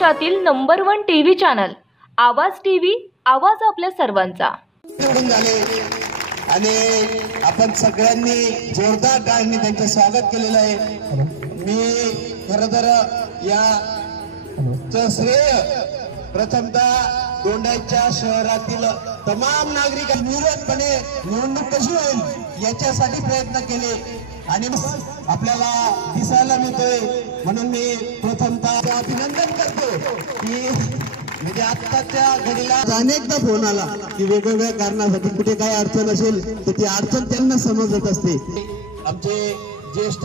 महाराष्ट्रातील number 1 TV channel आवाज TV, आवाज आपल्या सर्वांचा। आणि आपण सगळ्यांनी जोरदार टाळ्यांनी त्यांचं स्वागत केलेलं आहे। मी खरं तर याचं श्रेय प्रथमतः दोंडाईच्या शहरातील तमाम नागरिकांनी निरंतरपणे निवडणूक कशी होईल याच्यासाठी प्रयत्न केले आणि आपल्याला दिसायला मिळतोय, म्हणून मी प्रथमतः अभिनंदन करतो की म्हणजे आत्ताच्या घडीला अनेकदा फोन आला की वेगवेगळ्या कारणासाठी कुठे काय अडचण असेल तर ती अडचण त्यांना समजत असते। आमचे ज्येष्ठ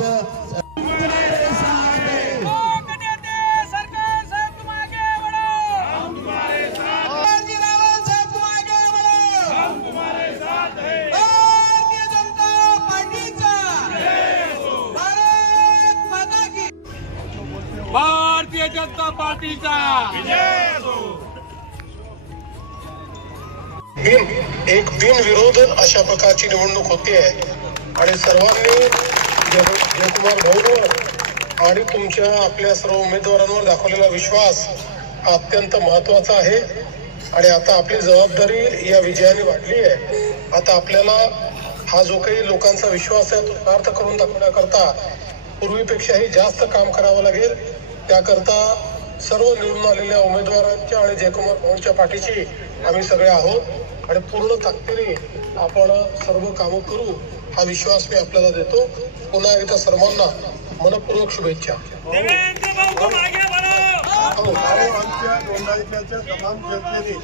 भारतीय जनता पार्टीचा विजय हो। एक बिनविरोध अशा प्रकारची निवडणूक होते आणि सर्वांनी जयकुमार भाऊंवर आणि तुमच्या आपल्या सर्व उमेदवारांवर दाखवलेला विश्वास हा अत्यंत महत्वाचा आहे आणि आता आपली जबाबदारी या विजयाने वाढली आहे। आता आपल्याला हा जो काही लोकांचा विश्वास आहे तो सार्थ करून दाखवण्याकरता पूर्वीपेक्षाही जास्त काम करावं लागेल। त्याकरता सर्व निवडून आलेल्या उमेदवारांच्या आणि जयकुमार भाऊंच्या पाठीशी आम्ही सगळे आहोत आणि पूर्ण ताकदीने आपण सर्व कामं करू हा विश्वास मी आपल्याला देतो। पुन्हा एकदा सर्वांना मनपूर्वक शुभेच्छा। आमच्या दोंडाईच्या तमाम जनतेने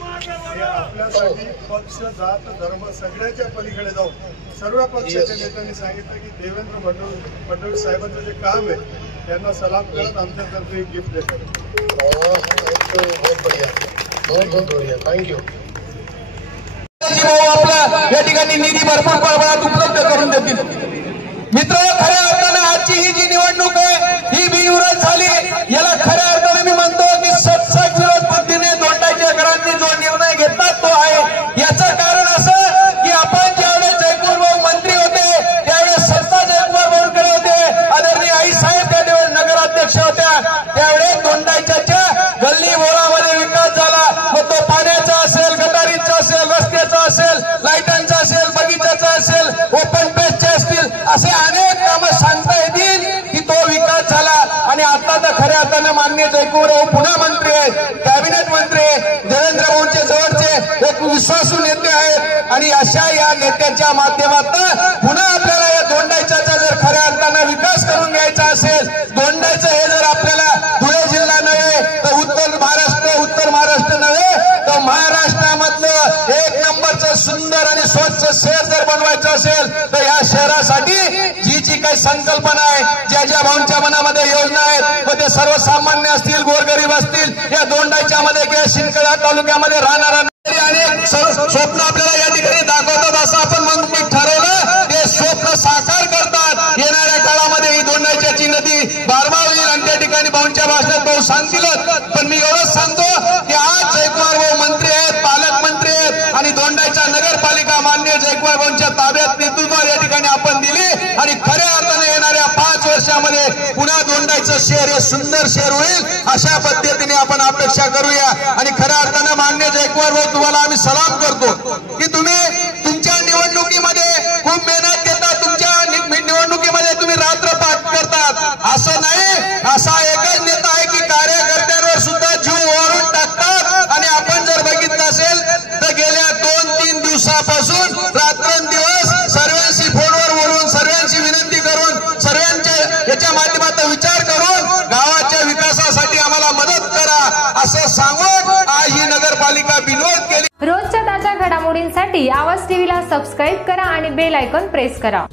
आपल्यासाठी पक्ष जात धर्म सगळ्याच्या पलीकडे जाऊन सर्व पक्षाच्या नेत्यांनी सांगितलं की देवेंद्र फडणवीस साहेबांचं जे काम आहे त्यांना सलाम करत आमच्यातर्फे एक गिफ्ट देतात। बहुत बढ़िया, थँक्यू। आपला या ठिकाणी निधी भरपूर प्रमाणात उपलब्ध करून देतील। मित्र, खऱ्या अर्थाने आजची ही जी निवडणूक आहे ही बिनविरोध झाली। याला खऱ्या अर्थाने मी म्हणतो की सत्सग विरोध बुद्धीने दोंडाईच्या घरांनी जो निर्णय घेतला तो आहे। याचं कारण असं की आपण ज्यावेळेस जयकुमार भाऊ मंत्री होते त्यावेळेस संस्था जयकुमार भाऊंकडे होते, आदरणीय आई साहेब त्यावेळेस नगराध्यक्ष होत्या, त्यावेळेस दोंडाईच्या गल्ली बोळामध्ये विकास झाला। मग तो पाण्याचा असेल, गटारीचा असेल, रस्त्याचा असेल, लाईटांचा असेल, बगीचाचा असेल, ओपन पेसचे असतील, असे अनेक कामं सांगता येतील की तो विकास झाला। आणि आता तर खऱ्या अर्थानं माननीय जयकुमार भाऊ पुन्हा मंत्री आहेत, कॅबिनेट मंत्री आहेत, देवेंद्र भाऊंचे जवळचे एक विश्वासू नेते आहेत आणि अशा या नेत्याच्या माध्यमातून पुन्हा आपल्याला या दोंडाईचा जर खऱ्या अर्थानं विकास करून घ्यायचा असेल, दोंडाईचं हे जर आपल्याला धुळे जिल्हा नव्हे तर उत्तर महाराष्ट्र नव्हे तर महाराष्ट्रामधलं एक नंबरचं सुंदर आणि स्वच्छ शहर जर बनवायचं असेल तर या शहरासाठी जी काही संकल्पना आहे, ज्या भाऊंच्या मनामध्ये योजना आहेत व ते सर्वसामान्य असतील, गोरगरीब असतील, या दोंडाईच्या मध्ये किंवा शिंदखेडा तालुक्यामध्ये राहणारा अनेक स्वप्न आपल्याला या ठिकाणी दाखवतात असं आपण म्हणून ठरवलं ते स्वप्न साकार करतात। येणाऱ्या काळामध्ये ही दोंडाईची नदी बारमा होईल आणि त्या ठिकाणी भाऊंच्या भाषणात भाऊ सांगतीलच। पण मी एवढंच सांगतो की आज जयकुमार भाऊ मंत्री आहेत, पालकमंत्री आहेत आणि दोंडाईच्या नगरपालिका मान्य जयकुमार भाऊंच्या ताब्यात नेतृत्व या ठिकाणी आपण दिले आणि खऱ्या अर्थाने येणाऱ्या 5 वर्षामध्ये पुन्हा दोंडाईचं शहर हे सुंदर शहर होईल अशा पद्धतीने आपण अपेक्षा करूया। आणि खऱ्या अर्थानं मान्य जयकुमार भाऊ तुम्हाला आम्ही सलाम करतो की तुम्ही तुमच्या निवडणुकीमध्ये खूप मेहनत घेतात, तुमच्या निवडणुकीमध्ये तुम्ही रात्रपाठ करतात। असं नाही, असा एकच नेता आहे की कार्यकर्त्यांवर सुद्धा जीव ओवाळून टाकतात। आणि आपण जर बघितलं असेल तर गेल्या 2-3 दिवसापासून रात्रंदिवस सर्वांशी फोनवर बोलून, सर्वांशी विनंती करून, सर्वांच्या याच्या माध्यमातून विचार करून गावाच्या विकासासाठी आम्हाला मदत करा असं सांगून आज ही नगरपालिका बिनविरोध केली। रोजच्या ताज्या घडामोडींसाठी आवाज टीव्हीला सबस्क्राईब करा आणि बेल आयकॉन प्रेस करा।